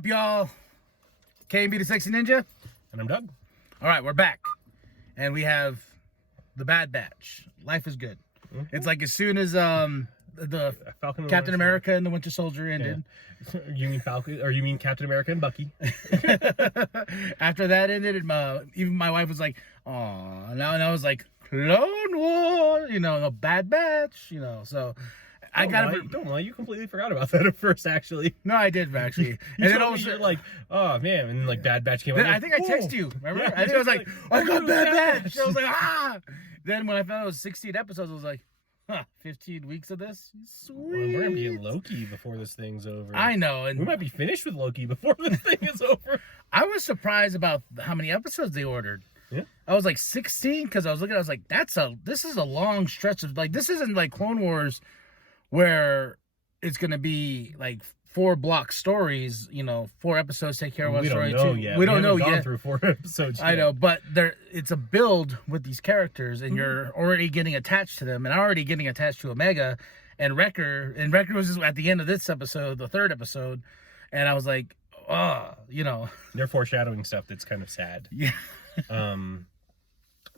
up, y'all? KB the Sexy Ninja. And I'm Doug. All right, we're back. And we have the Bad Batch. Life is good. Mm-hmm. It's like as soon as the Falcon Captain America and the Winter Soldier ended. Yeah. You mean Falcon, or you mean Captain America and Bucky? After that ended, even my wife was like, "Aw," and I was like, "Clone War," the Bad Batch, so. Don't lie. You completely forgot about that at first, actually. No, I did actually. And then all you're like, "Oh man!" And like Bad Batch came out. I think I texted you. Remember? Yeah, I think I was like, "I got Bad Batch." I was like, "Ah!" Then when I found it was 16 episodes, I was like, 15 weeks of this? Sweet. Well, we're gonna be in Loki before this thing's over. I know, and we might be finished with Loki before this thing is over. I was surprised about how many episodes they ordered. Yeah. I was like 16 because I was looking. I was like, this is a long stretch of this isn't like Clone Wars, where it's gonna be like 4 block stories. 4 episodes take care of one story. We don't know yet. Through 4 episodes. I know, but it's a build with these characters, and you're already getting attached to them, and I'm already getting attached to Omega and Wrecker. And Wrecker was just at the end of this episode, the 3rd episode, and I was like, they're foreshadowing stuff that's kind of sad. Yeah.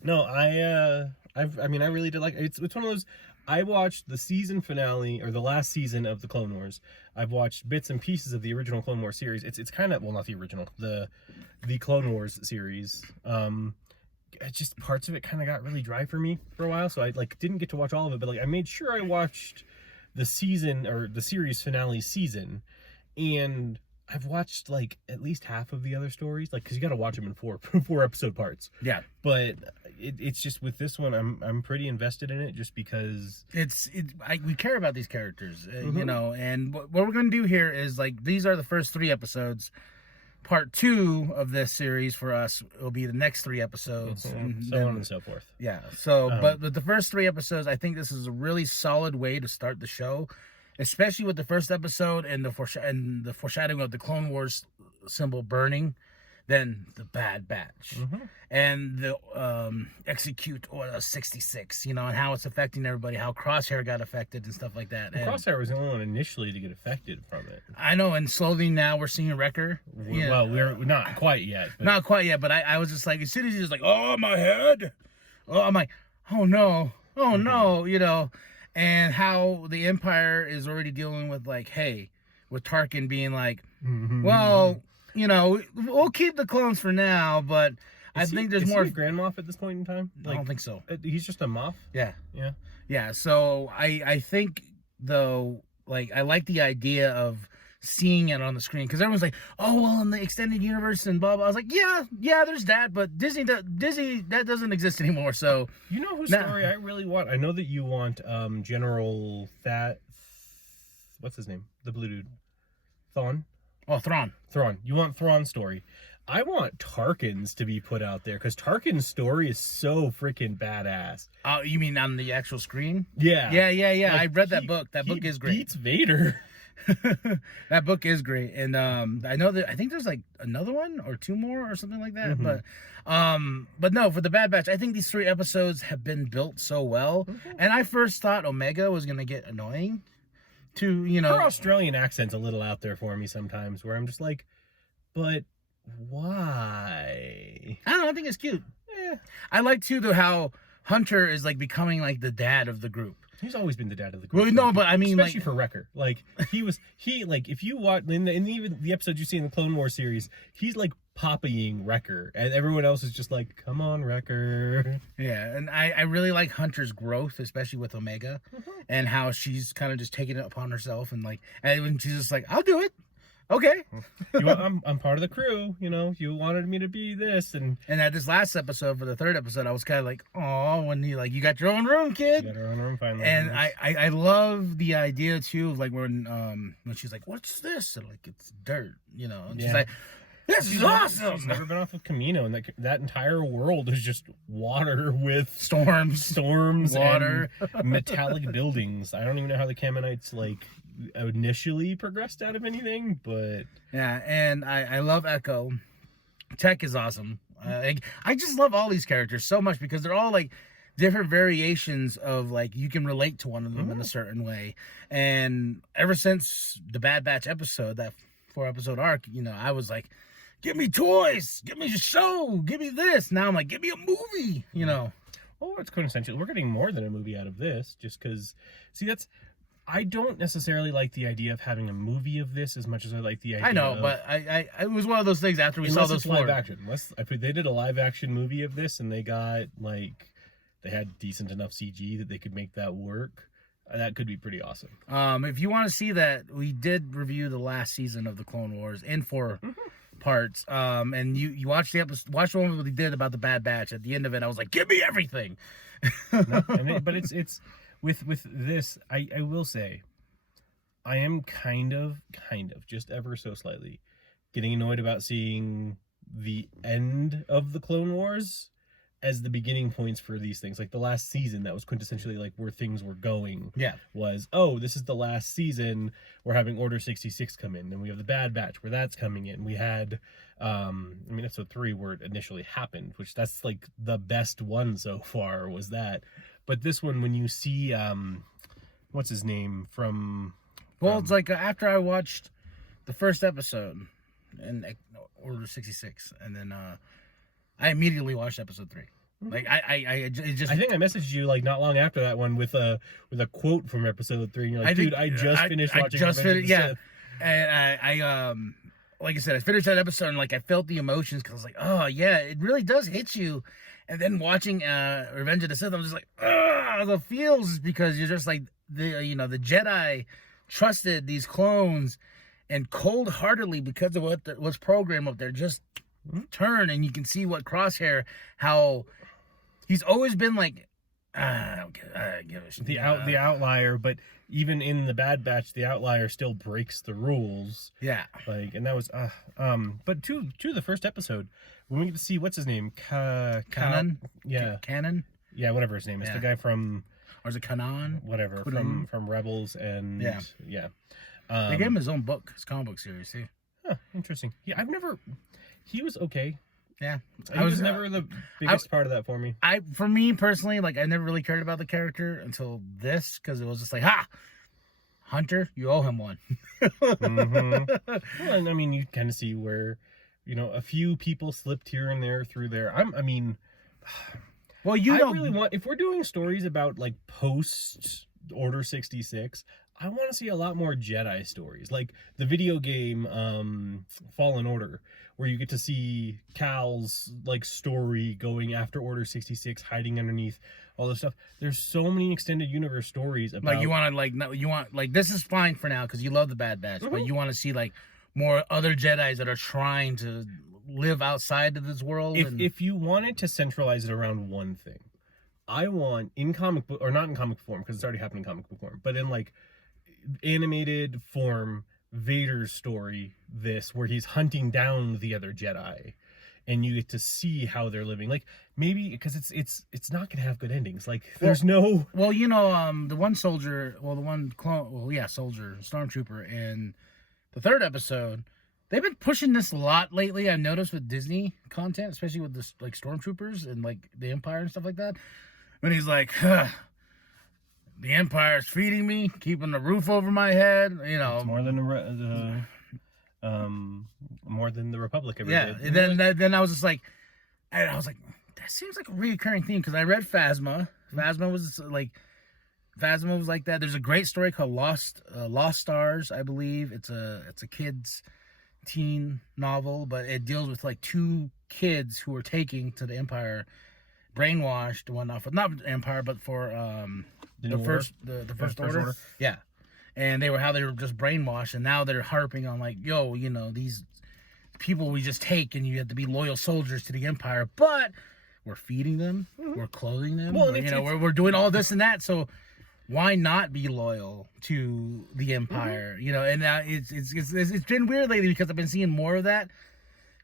No, I really did like it's one of those. I watched the season finale, or the last season of the Clone Wars. I've watched bits and pieces of the original Clone Wars series. It's kind of, well, not the original, the Clone Wars series. Just parts of it kind of got really dry for me for a while, so I didn't get to watch all of it. But I made sure I watched the season, or the series finale season, and I've watched at least half of the other stories, because you got to watch them in 4 episode parts. Yeah. But it's just with this one, I'm pretty invested in it, just because we care about these characters, and what we're gonna do here is these are the first 3 episodes. Part 2 of this series for us will be the next 3 episodes, and so on and so forth. Yeah. So, but with the first 3 episodes, I think this is a really solid way to start the show. Especially with the first episode and the foreshadowing of the Clone Wars symbol burning, then the Bad Batch and the Execute Order 66, and how it's affecting everybody, how Crosshair got affected and stuff like that. And Crosshair was the only one initially to get affected from it. I know, and slowly now we're seeing Wrecker. Well, we're not quite yet. Not quite yet, but I was just as soon as he's like, "Oh, my head," I'm like, "Oh no, oh no," And how the Empire is already dealing with with Tarkin being like, well, we'll keep the clones for now, but I think there's more. Is he a Grand Moff at this point in time? I don't think so. He's just a Moff? Yeah. Yeah. Yeah. So I think though, I like the idea of seeing it on the screen, because everyone's like, "Oh, well, in the extended universe and blah blah." I was like, yeah, there's that, but Disney that doesn't exist anymore. So you know whose story I really want? I know that you want General what's his name? The blue dude, Thrawn. Oh, Thrawn. You want Thrawn's story? I want Tarkin's to be put out there, because Tarkin's story is so freaking badass. Oh, you mean on the actual screen? Yeah. I read that book. That book is great. Beats Vader. That book is great, and I think there's another one or 2 more or something like that. But no, for the Bad Batch, I think these 3 episodes have been built so well. And I first thought Omega was gonna get annoying to her Australian accent's a little out there for me sometimes, where I'm just like, but why? I don't know, I think it's cute. Yeah, I like too how Hunter is becoming the dad of the group. He's always been the dad of the group. Well, no, but I mean, especially for Wrecker. If you watch even the episodes you see in the Clone Wars series, he's poppying Wrecker, and everyone else is just like, "Come on, Wrecker." Yeah, and I really like Hunter's growth, especially with Omega, and how she's kind of just taking it upon herself, and when she's just like, "I'll do it." Okay. I'm part of the crew, you wanted me to be this, and at this last episode, for the 3rd episode, I was kind of like, "Oh," when he you got your own room, kid. You got her own room finally. And I love the idea too of when she's like, "What's this?" And it's dirt, and she's like, "This is awesome." She's never been off of Camino, and that entire world is just water with storms, water, and metallic buildings. I don't even know how the Kamenites initially progressed out of anything, but yeah. And I love Echo. Tech is awesome. I just love all these characters so much, because they're all different variations of you can relate to one of them in a certain way. And ever since the Bad Batch episode, that 4-episode arc, you know, I was like, give me toys, give me a show, give me this. Now I'm like, give me a movie, you know. Well, it's quintessential. We're getting more than a movie out of this, just because. See, I don't necessarily like the idea of having a movie of this as much as I like the idea. I know, but I it was one of those things after we saw those live action. Unless they did a live action movie of this and they got they had decent enough CG that they could make that work. That could be pretty awesome. If you want to see that, we did review the last season of the Clone Wars in 4 parts. And you watch the episode, watch the one that we did about the Bad Batch. At the end of it, I was like, give me everything. But it's with this, I will say, I am kind of just ever so slightly getting annoyed about seeing the end of the Clone Wars as the beginning points for these things. Like the last season, that was quintessentially like where things were going. Yeah. Was, oh, this is the last season. We're having Order 66 come in. Then we have the Bad Batch where that's coming in. We had, episode 3 where it initially happened, which that's like the best one so far was that. But this one, when you see, what's his name from... Well, it's like after I watched the first episode in Order 66, and then I immediately watched episode 3. Like I think I messaged you like not long after that one with a quote from episode 3. And you're like, dude, I just finished watching. Yeah, and I like I said, I finished that episode and like I felt the emotions because I was like, oh yeah, it really does hit you. And then watching Revenge of the Sith, I'm just like, the feels, because you're just like the Jedi trusted these clones, and cold-heartedly, because of what's programmed up there, just turn, and you can see what Crosshair, how he's always been like, I don't give a shit. The outlier, but even in the Bad Batch, the outlier still breaks the rules. Yeah, and that was but to the first episode, when we get to see what's his name, Kanan, Kanan, whatever his name is, the guy from, or is it Kanan? Whatever, from Rebels, and they gave him his own book, his comic book series too. Huh, interesting. Yeah, he was okay. Yeah, I was never the biggest part of that for me. For me personally, like I never really cared about the character until this, because it was just like, Hunter, you owe him one. Well, and I mean, you kind of see where, a few people slipped here and there through there. Well, I really want, if we're doing stories about like post Order 66, I want to see a lot more Jedi stories, like the video game Fallen Order, where you get to see Cal's like story going after Order 66, hiding underneath all this stuff. There's so many extended universe stories about, like this is fine for now because you love the Bad Batch, but you want to see like more other Jedis that are trying to live outside of this world. If you wanted to centralize it around one thing, I want, in comic book, or not in comic form because it's already happened in comic book form, but in like animated form, Vader's story, where he's hunting down the other Jedi, and you get to see how they're living. Like maybe because it's not gonna have good endings. Like there's no. Well, the one soldier, soldier, stormtrooper in the 3rd episode. They've been pushing this a lot lately. I've noticed with Disney content, especially with this like stormtroopers and like the Empire and stuff like that. When he's like, the Empire's feeding me, keeping the roof over my head. It's more than more than the Republic ever did. And then I was just like, that seems like a reoccurring theme, because I read Phasma. Phasma was like that. There's a great story called Lost Stars, I believe. It's a kid's teen novel, but it deals with like 2 kids who were taking to the Empire, brainwashed and whatnot, for not Empire but for the first order. Yeah, and they were just brainwashed, and now they're harping on like, these people we just take, and you have to be loyal soldiers to the Empire, but we're feeding them, we're clothing them, we're doing all this and that, so why not be loyal to the Empire? And it's been weird lately because I've been seeing more of that.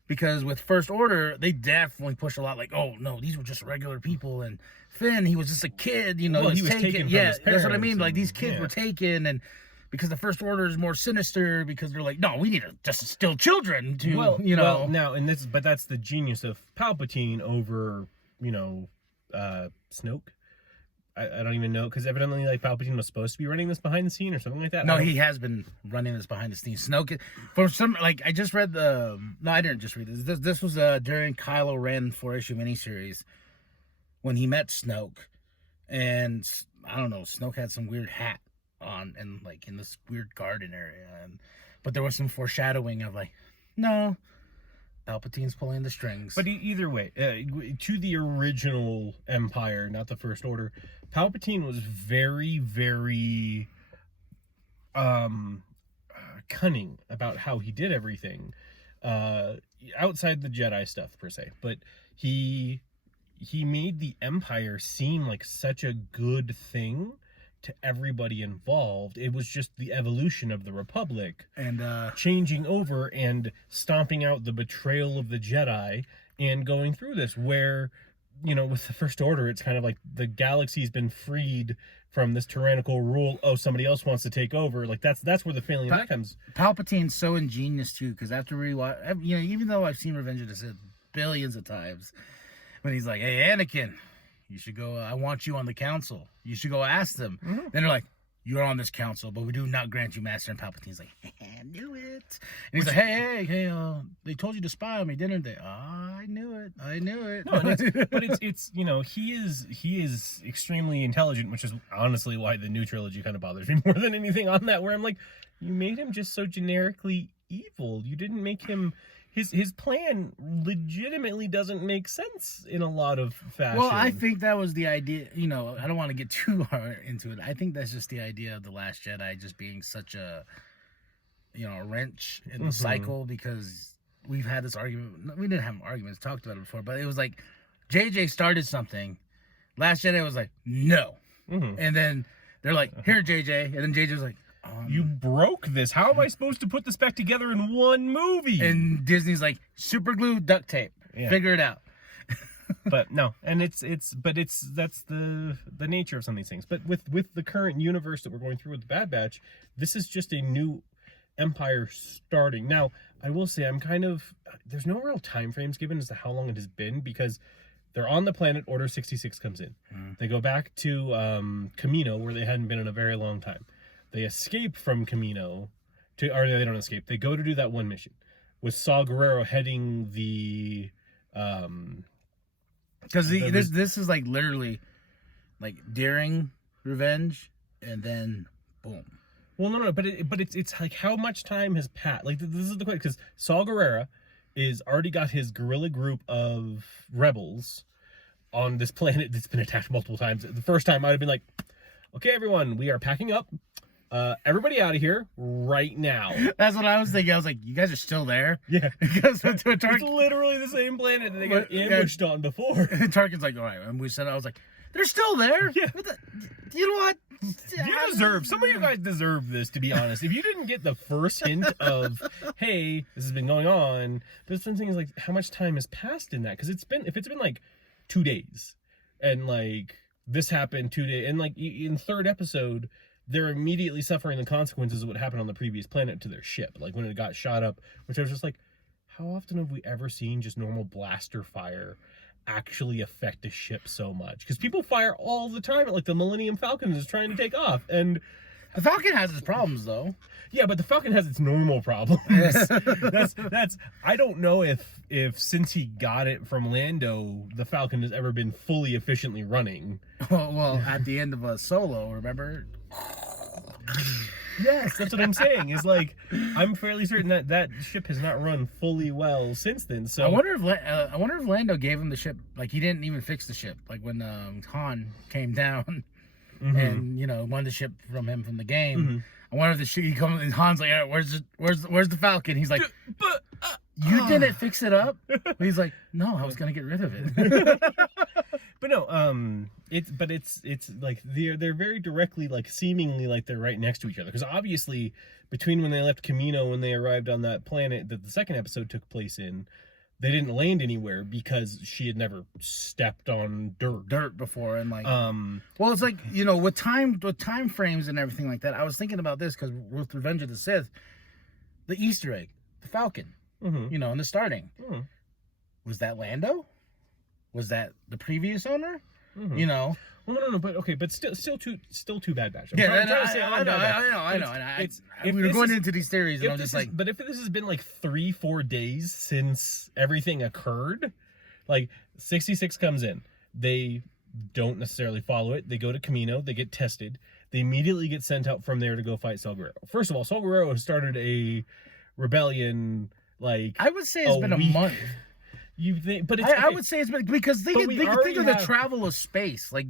Because with First Order, they definitely push a lot like, oh no, these were just regular people, and Finn, he was just a kid, he was taken. Yeah, that's what I mean. Like these kids were taken, and because the First Order is more sinister, because they're like, no, we need to just still children to, Well, now, but that's the genius of Palpatine over, Snoke. I don't even know, because evidently like Palpatine was supposed to be running this behind the scene or something like that. No, he has been running this behind the scenes. Snoke, for some, like, I just read the. No, I didn't just read this. This was during Kylo Ren 4-issue miniseries when he met Snoke, and I don't know, Snoke had some weird hat on and like in this weird garden area, but there was some foreshadowing of like, no, Palpatine's pulling the strings. But either way, to the original Empire, not the First Order, Palpatine was very, very cunning about how he did everything, outside the Jedi stuff per se. But he made the Empire seem like such a good thing to everybody involved. It was just the evolution of the Republic and changing over and stomping out the betrayal of the Jedi and going through this, where, you know, with the First Order, it's kind of like the galaxy's been freed from this tyrannical rule. Oh, somebody else wants to take over. Like that's where the failing of that comes. Palpatine's so ingenious too, because after rewatch, you know, even though I've seen Revenge of the Sith billions of times, when he's like, "Hey, Anakin, you should go. I want you on the council. You should go ask them." Mm-hmm. Then they're like, "You're on this council, but we do not grant you master." And Palpatine's like, "I knew it." And he's like, "Hey, they told you to spy on me, didn't they?" I knew it. No, but it's you know, he is extremely intelligent, which is honestly why the new trilogy kind of bothers me more than anything on that. Where I'm like, you made him just so generically evil. You didn't make him. His plan legitimately doesn't make sense in a lot of fashion. Well, I think that was the idea. You know, I don't want to get too hard into it. I think that's just the idea of The Last Jedi just being such a, you know, a wrench in the cycle, because we've had this argument. We didn't have arguments, talked about it before, but it was like JJ started something. Last Jedi was like, no. And then they're like, here, JJ. And then JJ was like, you broke this. How am I supposed to put this back together in one movie? And Disney's like, super glue, duct tape. Yeah. Figure it out. But no, and that's the nature of some of these things. But with the current universe that we're going through with the Bad Batch, this is just a new Empire starting. Now, I will say there's no real time frames given as to how long it has been, because they're on the planet, Order 66 comes in. They go back to Kamino, where they hadn't been in a very long time. They escape from Kamino, or they don't escape. They go to do that one mission with Saw Gerrera heading the. Because this is like literally, like during Revenge, and then boom. Well, no, but it's like how much time has passed. Like this is the question, because Saw Gerrera is already got his guerrilla group of rebels on this planet that's been attacked multiple times. The first time I'd have been like, okay, everyone, we are packing up. Everybody out of here right now. That's what I was thinking. I was like, you guys are still there? Yeah. Because it's literally the same planet that they got ambushed on before. And Tarkin's like, all right. And we said, I was like, they're still there? Yeah. You know what? Some of you guys deserve this, to be honest. If you didn't get the first hint of, hey, this has been going on, but the thing is, like, how much time has passed in that? Because if it's been like 2 days, and like this happened 2 days, and like in third episode, they're immediately suffering the consequences of what happened on the previous planet to their ship, like when it got shot up, which I was just like, how often have we ever seen just normal blaster fire actually affect a ship so much? Because people fire all the time at like the Millennium Falcon is trying to take off, and the Falcon has its problems though. Yeah, but the Falcon has its normal problems. that's I don't know if since he got it from Lando, the Falcon has ever been fully efficiently running. Well, at the end of a Solo, remember? Yes, that's what I'm saying. Is like, I'm fairly certain that ship has not run fully well since then. So I wonder if Lando gave him the ship. Like, he didn't even fix the ship. Like when Han came down and won the ship from him from the game. I wonder if the ship he comes and Han's like, where's the Falcon? He's like, but you didn't fix it up. But he's like, no, I was gonna get rid of it. But no, it's like they're very directly, like, seemingly like they're right next to each other, because obviously between when they left Kamino and they arrived on that planet that the second episode took place in, they didn't land anywhere because she had never stepped on dirt before. And like, well, it's like, with time frames and everything like that. I was thinking about this because with Revenge of the Sith, the Easter egg, the Falcon, in the starting, was that Lando? Was that the previous owner? Well, no, but okay, but still too Bad Batch. I'm Yeah, trying to say I know. And we were going into these theories, and I'm just like, but if this has been like 3-4 days since everything occurred, like 66 comes in, they don't necessarily follow it. They go to Camino, they get tested, they immediately get sent out from there to go fight Saul Guerrero. First of all, Saul Guerrero has started a rebellion. Like, I would say it's been a month. You think, but it's, I would say it's been because they think of the travel of space. Like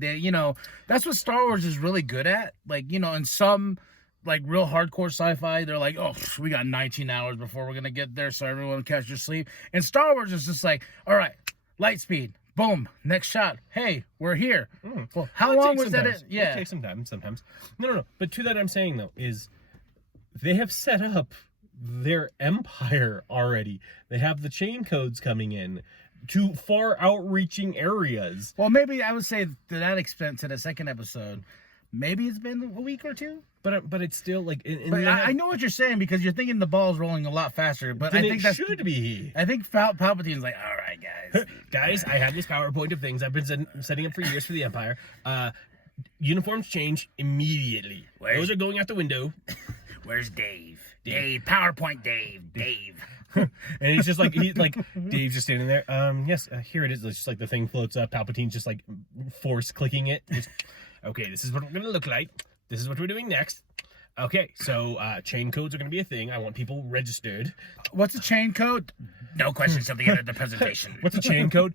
that's what Star Wars is really good at. Like, in some like real hardcore sci-fi, they're like, oh, we got 19 hours before we're gonna get there, so everyone catch your sleep. And Star Wars is just like, all right, light speed, boom, next shot. Hey, we're here. Well, how long was that? Yeah, it takes some time sometimes. No. But to that, I'm saying though is they have set up their empire already. They have the chain codes coming in to far outreaching areas. Well, maybe I would say to that extent to the second episode, maybe it's been a week or two. But it's still like. I know what you're saying because you're thinking the ball's rolling a lot faster. But I think that should be. I think Palpatine's like, all right, guys. Guys, I have this PowerPoint of things I've been setting up for years for the Empire. Uniforms change immediately. Those are going out the window. Where's Dave? Dave, PowerPoint Dave. And he's just like, Dave's just standing there. Yes, here it is. It's just like the thing floats up. Palpatine's just like force clicking it. Just, okay, this is what we're going to look like. This is what we're doing next. Okay, so chain codes are going to be a thing. I want people registered. What's a chain code? No questions at the end of the presentation. What's a chain code?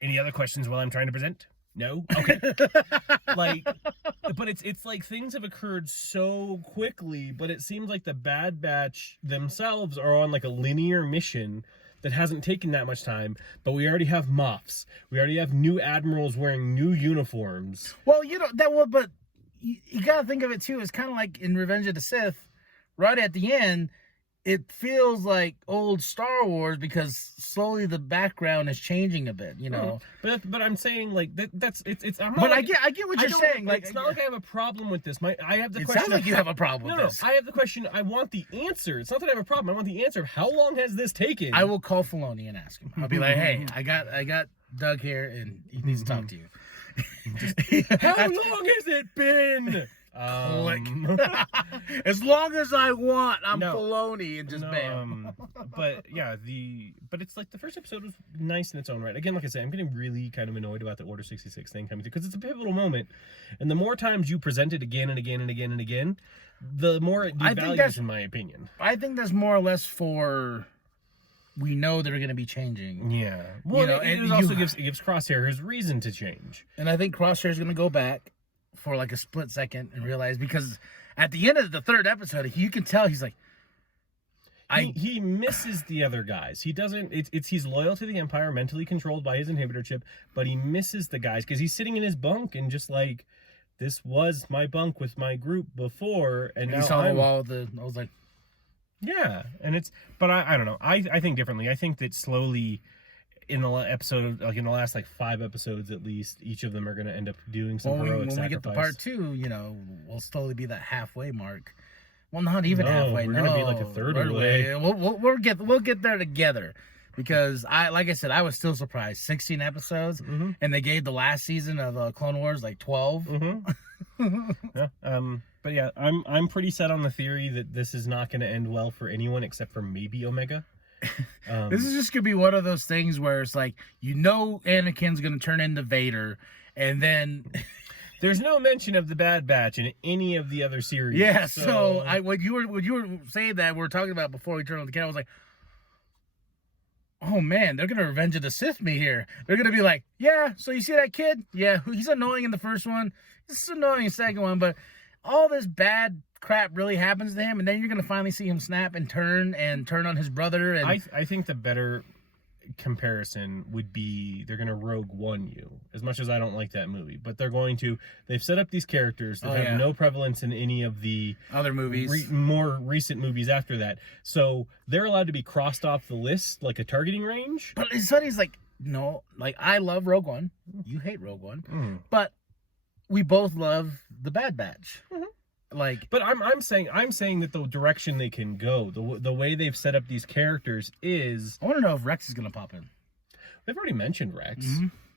Any other questions while I'm trying to present? No? Okay. But it's like things have occurred so quickly, but it seems like the Bad Batch themselves are on like a linear mission that hasn't taken that much time, but we already have Moffs. We already have new admirals wearing new uniforms. Well, but you gotta think of it too. It's kind of like in Revenge of the Sith, right at the end, it feels like old Star Wars because slowly the background is changing a bit, But I'm saying like that's it's. I get what you're saying. Like, it's not like I have a problem with this. I have the question. It sounds like you have a problem with this. No, I have the question. I want the answer. It's not that I have a problem. I want the answer of how long has this taken. I will call Filoni and ask him. I'll be like, hey, I got Doug here and he needs to talk to you. How long has it been? As long as I want, I'm Filoni and just bam. But yeah, but it's like the first episode was nice in its own right. Again, like I said, I'm getting really kind of annoyed about the Order 66 thing coming through because it's a pivotal moment, and the more times you present it again and again and again and again, the more it devalues, in my opinion. I think that's more or less for. We know they're going to be changing. Yeah. Well, it also gives Crosshair his reason to change. And I think Crosshair's going to go back for like a split second and realize, because at the end of the third episode, you can tell he's like, he misses the other guys. He doesn't. He's loyal to the Empire, mentally controlled by his inhibitor chip, but he misses the guys because he's sitting in his bunk and just like, this was my bunk with my group before, and now he saw the wall. I was like. Yeah, and but I don't know. I think differently. I think that slowly, in the episode, like in the last like 5 episodes at least, each of them are going to end up doing some heroic sacrifice. When we get to part 2, we'll slowly be that halfway mark. Well, not even halfway. We're going to be like a third of the way. We'll get there together. Because like I said, I was still surprised. 16 episodes, and they gave the last season of Clone Wars like 12. Yeah. But yeah, I'm pretty set on the theory that this is not going to end well for anyone except for maybe Omega. This is just gonna be one of those things where it's like Anakin's gonna turn into Vader, and then there's no mention of the Bad Batch in any of the other series. Yeah. So when you were saying that, we were talking about before we turned on the camera, I was like, oh man, they're gonna Revenge of the Sith me here. They're gonna be like, yeah, so you see that kid? Yeah, he's annoying in the first one. He's annoying in the second one, but all this bad crap really happens to him, and then you're gonna finally see him snap and turn on his brother. And I think the better comparison would be they're gonna Rogue One you. As much as I don't like that movie, but they've set up these characters that have no prevalence in any of the other movies, more recent movies after that. So they're allowed to be crossed off the list like a targeting range. But his son is like, no, like I love Rogue One, you hate Rogue One, but we both love the Bad Batch. But I'm saying that the direction they can go, the way they've set up these characters is. I want to know if Rex is gonna pop in. They've already mentioned Rex.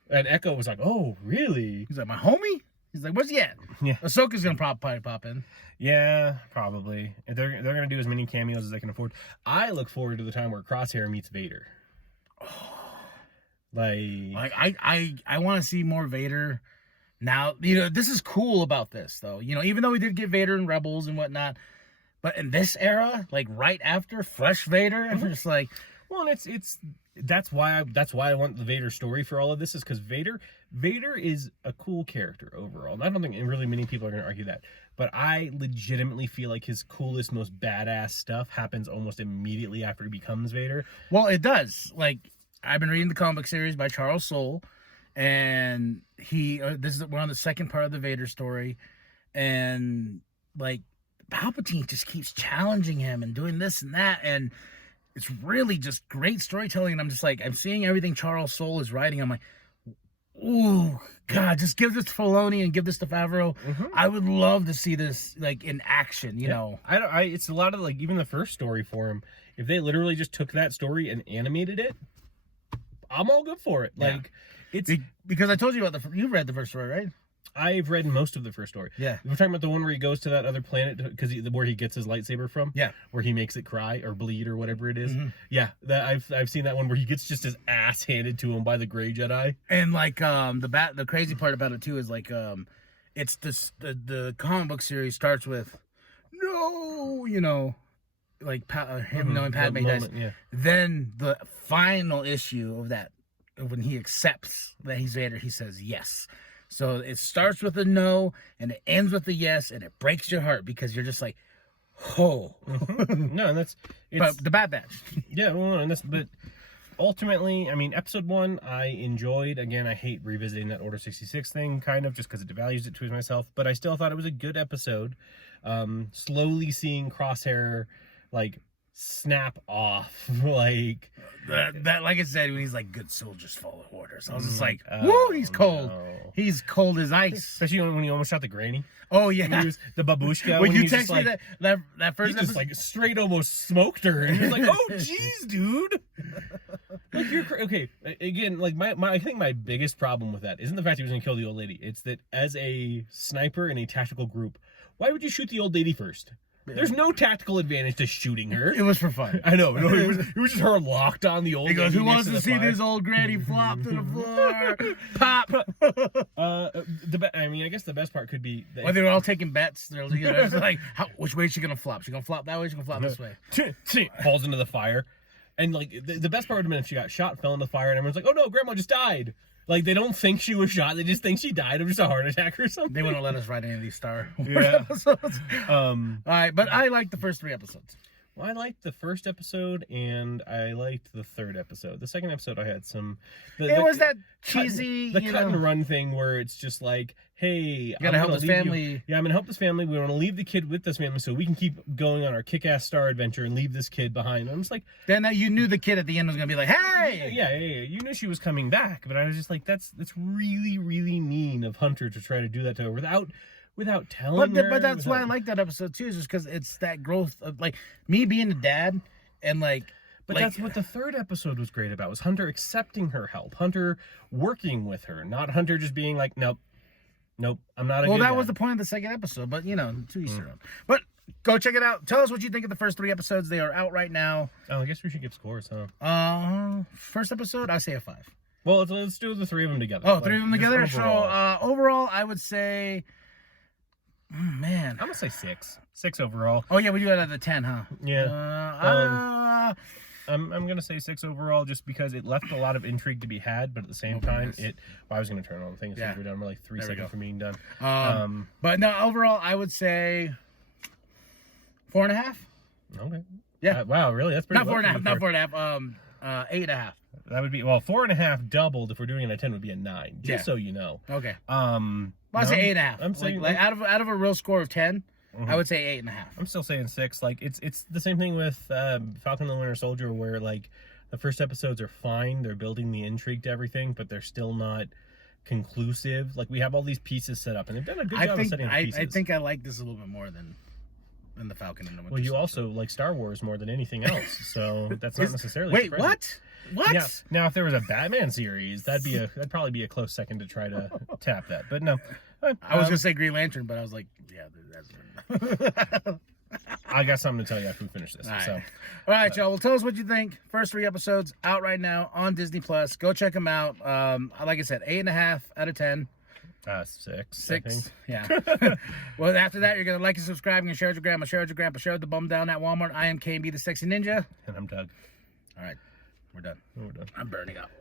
And Echo was like, "Oh, really?" He's like, my homie? He's like, where's he at? Yeah. Ahsoka's gonna probably pop in. Yeah, probably. They're gonna do as many cameos as they can afford. I look forward to the time where Crosshair meets Vader. Like I want to see more Vader. Now, this is cool about this, though. Even though we did get Vader in Rebels and whatnot, but in this era, like right after fresh Vader, and just like, well, it's that's why I want the Vader story for all of this, is because Vader is a cool character overall. And I don't think really many people are going to argue that, but I legitimately feel like his coolest, most badass stuff happens almost immediately after he becomes Vader. Well, it does. Like, I've been reading the comic book series by Charles Soule, and we're on the second part of the Vader story, and like Palpatine just keeps challenging him and doing this and that, and it's really just great storytelling. And I'm just like, I'm seeing everything Charles Soule is writing. I'm like, ooh, God, just give this to Filoni and give this to Favreau. I would love to see this like in action. You know, it's a lot of like even the first story for him. If they literally just took that story and animated it, I'm all good for it. Like, it's because I told you about you read the first story, right? I've read most of the first story. Yeah, we're talking about the one where he goes to that other planet where he gets his lightsaber from. Yeah, where he makes it cry or bleed or whatever it is. Yeah, that I've seen that one where he gets just his ass handed to him by the Grey Jedi. And like the crazy part about it too is like it's the comic book series starts with no, like him knowing Padme dies. Yeah. Then the final issue of that, when he accepts that he's Vader, he says yes. So it starts with a no and it ends with a yes, and it breaks your heart because you're just like, oh. No, and but the Bad Batch. Yeah, well, but ultimately, I mean, episode 1 I enjoyed. Again, I hate revisiting that Order 66 thing, kind of, just because it devalues it to myself. But I still thought it was a good episode. Slowly seeing Crosshair like snap off, like that like I said, when he's like, good soldiers follow orders, I was just like, woo, he's cold. No. He's cold as ice. Especially when he almost shot the granny. Oh yeah, the babushka. When you text me that first he just like straight almost smoked her, and you're like, oh jeez, dude. Like, you're okay. Again, like I think my biggest problem with that isn't the fact he was gonna kill the old lady. It's that as a sniper in a tactical group, why would you shoot the old lady first? Yeah. There's no tactical advantage to shooting her. It was for fun. I know. No, it was just her locked on the old lady. He goes, who wants to see this old granny flop to the floor? Pop. I mean, I guess the best part could be that they were all taking bets. They're like, which way is she gonna flop? She gonna flop that way? She gonna flop this way? Falls into the fire. And like the best part would have been if she got shot, fell in the fire, and everyone's like, "Oh no, Grandma just died." Like, they don't think she was shot; they just think she died of just a heart attack or something. They wouldn't let us write any of these Star Wars episodes. All right, but I liked the first 3 episodes. Well, I liked the first episode, and I liked the third episode. The second episode, I had some. It was that cheesy, cut and run thing where it's just like, hey, you gotta help this family. Yeah, I'm gonna help this family. We want to leave the kid with this family so we can keep going on our kick-ass star adventure and leave this kid behind. I'm just like, then you knew the kid at the end was gonna be like, hey, yeah. You knew she was coming back, but I was just like, that's really, really mean of Hunter to try to do that to her without telling her. But that's why I like that episode too, is just because it's that growth of like me being a dad and like. But that's what the third episode was great about, was Hunter accepting her help, Hunter working with her, not Hunter just being like, nope, I'm not a good dad. Was the point of the second episode, but to each their own. But go check it out. Tell us what you think of the first 3 episodes. They are out right now. Oh, I guess we should give scores, huh? First episode, I say a 5. Well, let's do the 3 of them together. Oh, 3 of them together? Overall. So, overall, I would say... man. I'm going to say 6. 6 overall. Oh, yeah, we do it at the 10, huh? Yeah. I'm going to say 6 overall just because it left a lot of intrigue to be had, but at the same time, I was going to turn on the thing. So we're done. We're like 3 seconds from being done. But no, overall, I would say 4.5. Okay. Yeah. Wow, really? That's pretty Not 4.5. Not 4.5. 8.5. That would be 4.5 doubled. If we're doing it at 10, would be a 9. Just so you know. Okay. Well, I say 8.5. I'm saying like out of a real score of 10. I would say 8.5. I'm still saying 6. Like it's the same thing with Falcon and the Winter Soldier, where like the first episodes are fine. They're building the intrigue to everything, but they're still not conclusive. Like we have all these pieces set up, and they've done a good job of setting up pieces. I think I like this a little bit more than and the Falcon and the Winter Well, you Soldier. also like Star Wars more than anything else, so that's not necessarily. Wait, surprising. what? What? Now, if there was a Batman series, that'd probably be a close second to try to tap that. But no, I was gonna say Green Lantern, but I was like, yeah, that's. I got something to tell you after we finish this. All right. So, All right, y'all. Well, tell us what you think. First 3 episodes out right now on Disney Plus. Go check them out. Like I said, 8.5 out of 10. 6. I think. 6. Yeah. Well, after that, you're gonna like and subscribe and share with your grandma, share with your grandpa, share with the bum down at Walmart. I am KB the Sexy Ninja. And I'm Doug. All right, we're done. We're done. I'm burning up.